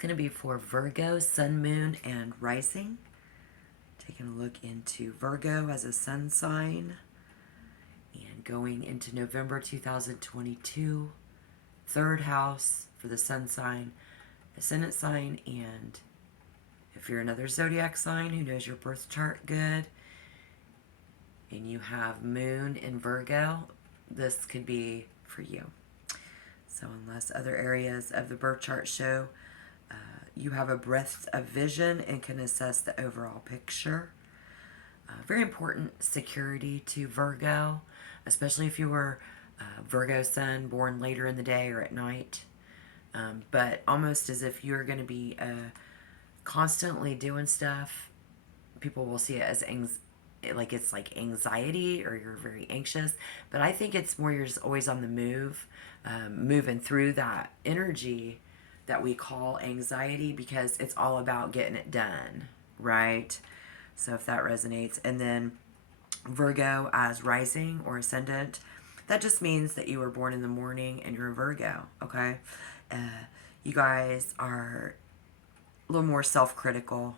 going to be for Virgo, Sun, Moon, and Rising. Taking a look into Virgo as a sun sign and going into November 2022. Third house for the sun sign, ascendant sign, and if you're another zodiac sign who knows your birth chart good and you have Moon in Virgo, this could be for you. So unless other areas of the birth chart show you have a breadth of vision and can assess the overall picture. Very important security to Virgo, especially if you were Virgo sun, born later in the day or at night. But almost as if you're going to be constantly doing stuff, people will see it as it's like anxiety, or you're very anxious. But I think it's more you're just always on the move, moving through that energy that we call anxiety, because it's all about getting it done, right? So if that resonates. And then Virgo as rising or ascendant, that just means that you were born in the morning and you're a Virgo, okay? You guys are a little more self-critical,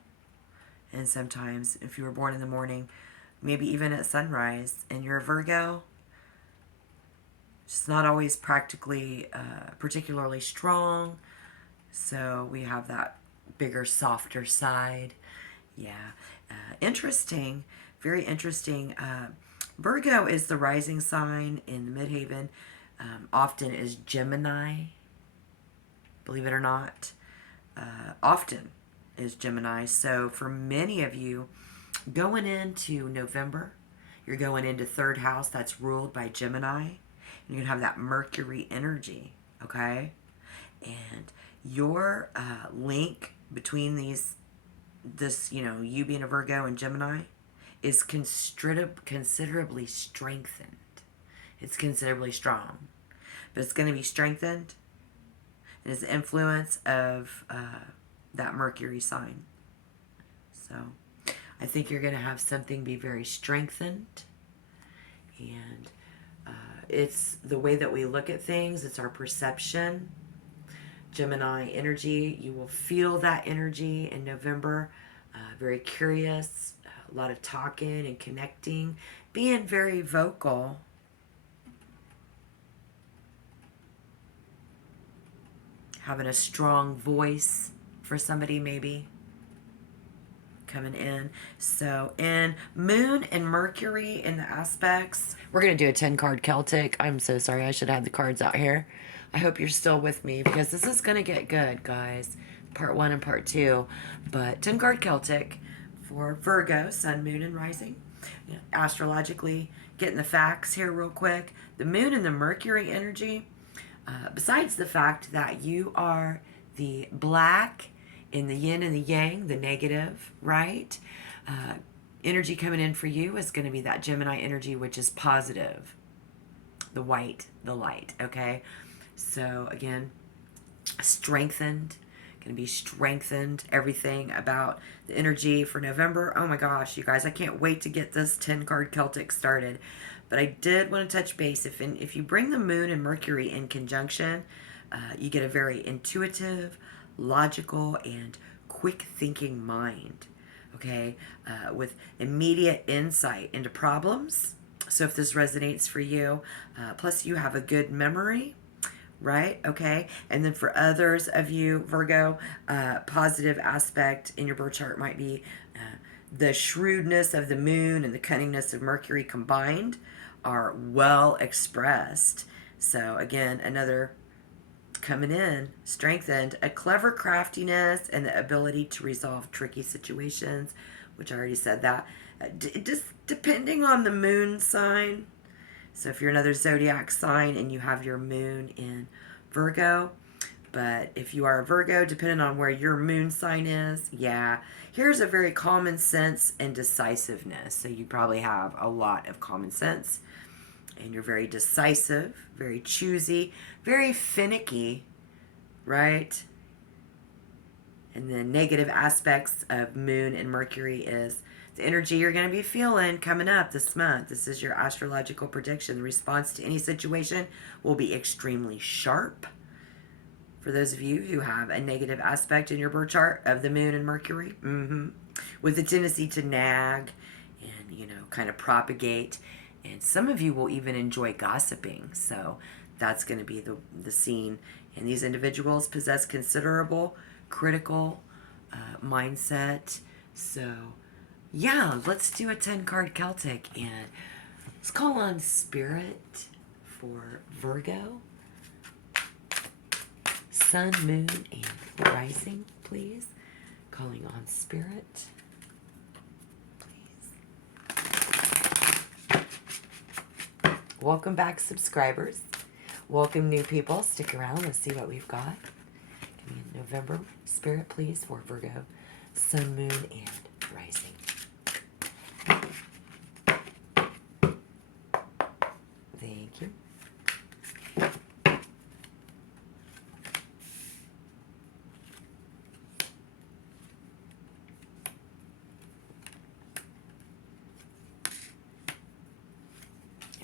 and sometimes if you were born in the morning, maybe even at sunrise, and you're a Virgo, it's not always practically particularly strong. So we have that bigger, softer side. Yeah. Interesting. Very interesting. Virgo is the rising sign in the midheaven. Often is Gemini. Believe it or not. Often is Gemini. So for many of you, going into November, you're going into third house that's ruled by Gemini. You're going to have that Mercury energy. Okay? And your link between you being a Virgo and Gemini is considerably strengthened. It's considerably strong, but it's going to be strengthened. And it's the influence of that Mercury sign. So I think you're going to have something be very strengthened, and it's the way that we look at things. It's our perception. Gemini energy, you will feel that energy in November. Very curious, a lot of talking and connecting, being very vocal. Having a strong voice for somebody maybe coming in. So in Moon and Mercury in the aspects, we're going to do a 10 card Celtic. I'm so sorry, I should have the cards out here. I hope you're still with me, because this is going to get good, guys. Part 1 and part 2. But 10 card Celtic for Virgo, Sun, Moon, and Rising. Astrologically, getting the facts here real quick. The Moon and the Mercury energy, besides the fact that you are the black in the yin and the yang, the negative, right? Energy coming in for you is going to be that Gemini energy, which is positive. The white, the light, okay? So again, strengthened, going to be strengthened. Everything about the energy for November. Oh my gosh, you guys, I can't wait to get this 10 card Celtic started. But I did want to touch base. If you bring the Moon and Mercury in conjunction, you get a very intuitive, logical, and quick thinking mind. Okay, with immediate insight into problems. So if this resonates for you, plus you have a good memory, right? Okay. And then for others of you, Virgo, positive aspect in your birth chart might be the shrewdness of the Moon and the cunningness of Mercury combined are well expressed. So again, another coming in, strengthened, a clever craftiness and the ability to resolve tricky situations, which I already said that. Just depending on the Moon sign. So if you're another zodiac sign and you have your Moon in Virgo, but if you are a Virgo, depending on where your Moon sign is, yeah, here's a very common sense and decisiveness. So you probably have a lot of common sense, and you're very decisive, very choosy, very finicky, right? And the negative aspects of Moon and Mercury is the energy you're going to be feeling coming up this month. This is your astrological prediction. The response to any situation will be extremely sharp, For those of you who have a negative aspect in your birth chart of the moon and Mercury, with the tendency to nag and, kind of propagate. And some of you will even enjoy gossiping. So that's going to be the scene. And these individuals possess considerable critical mindset. So, yeah, let's do a 10 card Celtic. And let's call on Spirit for Virgo. Sun, Moon, and Rising, please. Calling on Spirit. Welcome back, subscribers. Welcome, new people. Stick around. Let's see what we've got. Give me a November Spirit, please, for Virgo, Sun, Moon, and Rising. Thank you.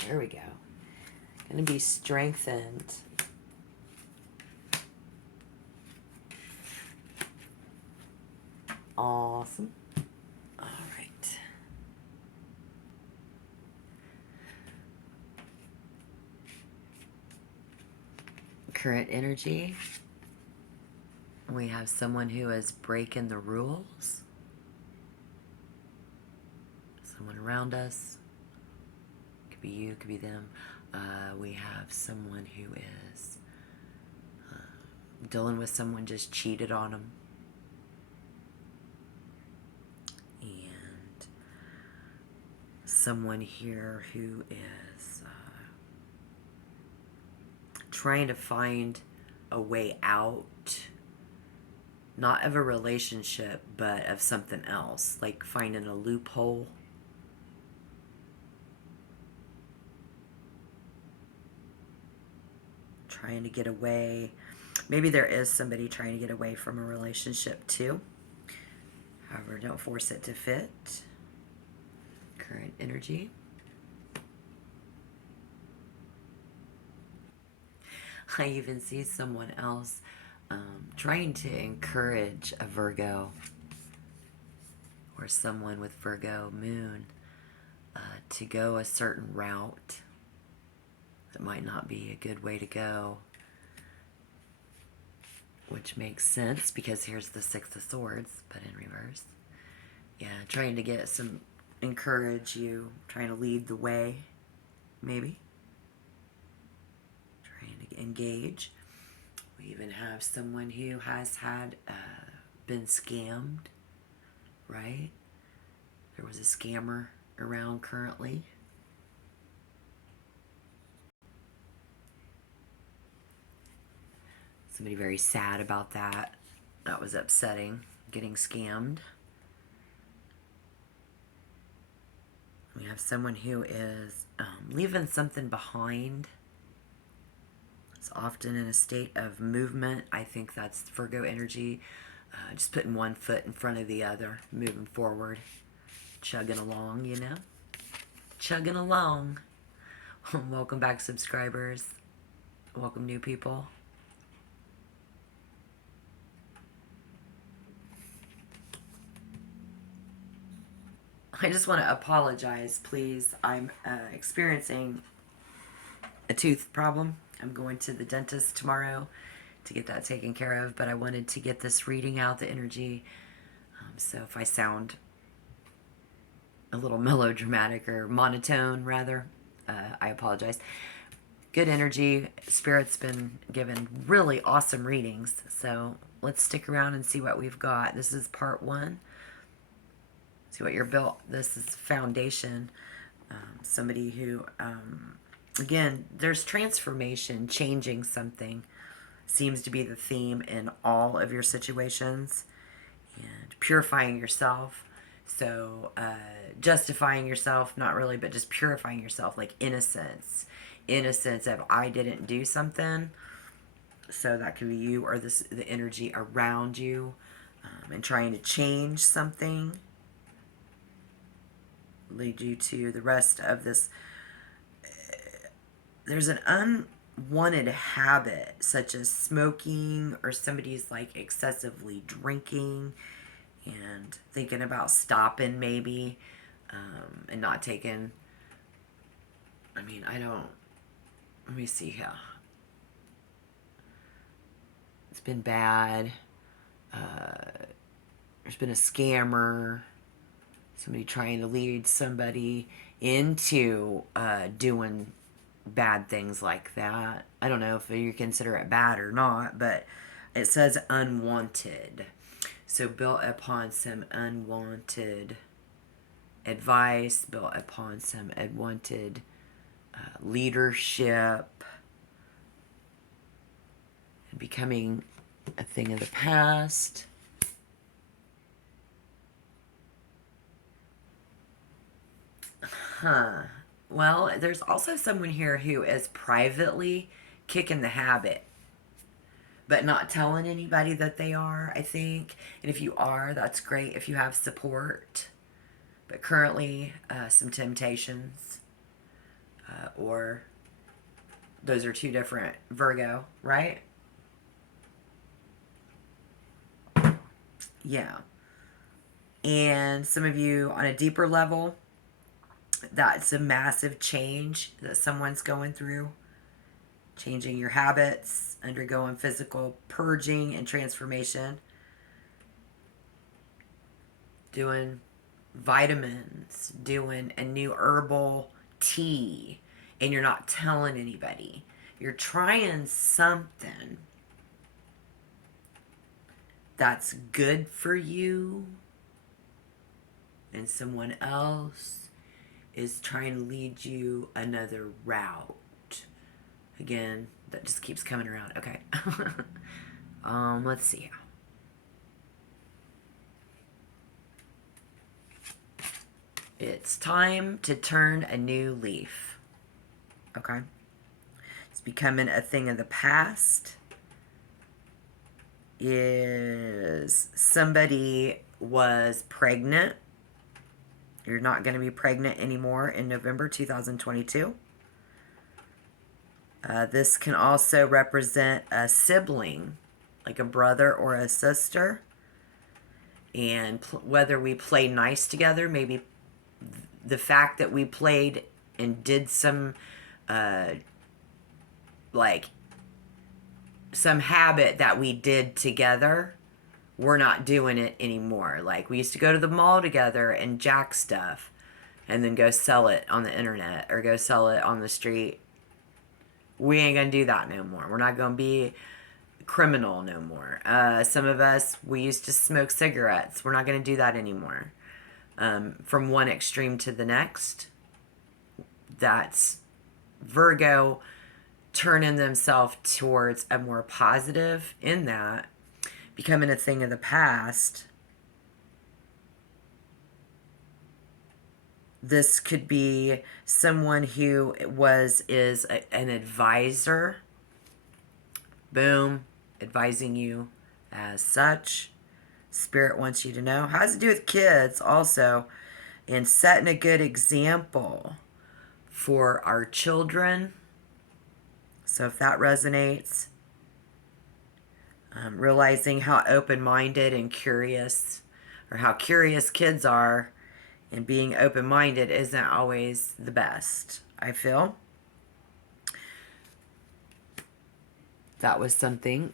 There we go. Going to be strengthened. Awesome. All right. Current energy. We have someone who is breaking the rules. Someone around us. Could be you, could be them. We have someone who is dealing with someone just cheated on them. And someone here who is trying to find a way out, not of a relationship, but of something else, like finding a loophole. Trying to get away. Maybe there is somebody trying to get away from a relationship too. However, don't force it to fit. Current energy. I even see someone else trying to encourage a Virgo or someone with Virgo moon to go a certain route. It might not be a good way to go, which makes sense because here's the Six of Swords, but in reverse. Yeah, trying to get some, encourage you, trying to lead the way, maybe. Trying to engage. We even have someone who has had, been scammed, right? There was a scammer around currently. Somebody very sad about that. That was upsetting, getting scammed. We have someone who is leaving something behind. It's often in a state of movement. I think that's Virgo energy. Just putting one foot in front of the other, moving forward, chugging along, Chugging along. Welcome back, subscribers. Welcome, new people. I just want to apologize, please. I'm experiencing a tooth problem. I'm going to the dentist tomorrow to get that taken care of, but I wanted to get this reading out, the energy. So if I sound a little melodramatic or monotone, rather, I apologize. Good energy. Spirit's been given really awesome readings, so let's stick around and see what we've got. This is part 1. See what you're built. This is foundation. Somebody who, again, there's transformation, changing something seems to be the theme in all of your situations, and purifying yourself. So justifying yourself, not really, but just purifying yourself, like innocence of I didn't do something. So that could be you or the energy around you, and trying to change something lead you to the rest of this. There's an unwanted habit, such as smoking, or somebody's like excessively drinking and thinking about stopping maybe, and not taking, I mean, I don't, let me see here. It's been bad. There's been a scammer, somebody trying to lead somebody into doing bad things like that. I don't know if you consider it bad or not, but it says unwanted. So built upon some unwanted advice, built upon some unwanted leadership, and becoming a thing of the past. Well, there's also someone here who is privately kicking the habit, but not telling anybody that they are, I think. And if you are, that's great if you have support. But currently, some temptations, or those are two different Virgo, right? Yeah. And some of you on a deeper level, that's a massive change that someone's going through. Changing your habits, undergoing physical purging and transformation, doing vitamins, doing a new herbal tea, and you're not telling anybody. You're trying something that's good for you, and someone else is trying to lead you another route. Again, that just keeps coming around. Okay. Let's see. It's time to turn a new leaf. Okay. It's becoming a thing of the past. Is somebody was pregnant. You're not going to be pregnant anymore in November 2022. This can also represent a sibling, like a brother or a sister. And whether we play nice together, maybe the fact that we played and did some, like, some habit that we did together, we're not doing it anymore. Like, we used to go to the mall together and jack stuff and then go sell it on the internet or go sell it on the street. We ain't gonna do that no more. We're not gonna be criminal no more. Some of us, we used to smoke cigarettes. We're not gonna do that anymore. From one extreme to the next. That's Virgo turning themselves towards a more positive in that, becoming a thing of the past. This could be someone who is an advisor. Boom, advising you as such. Spirit wants you to know. Has to do with kids also, and setting a good example for our children. So if that resonates, realizing how open-minded and curious, or how curious kids are, and being open-minded isn't always the best, I feel. That was something.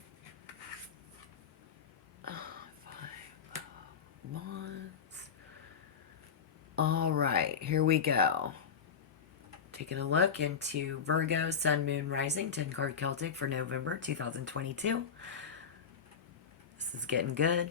Five of Wands. All right, here we go. Taking a look into Virgo, Sun, Moon, Rising, 10 card Celtic for November 2022. This is getting good.